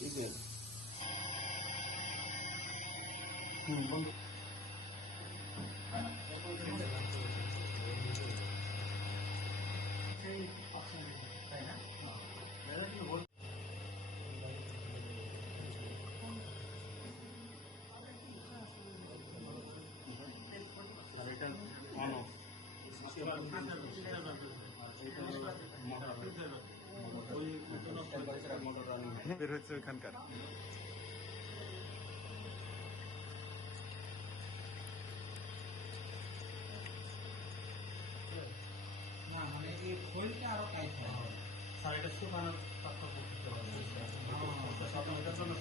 一点。嗯，我。Thank you. বের হচ্ছে ওইখানকার সাড়ে চারশো মানুষ পার্থক্য করতে পারবে জন্য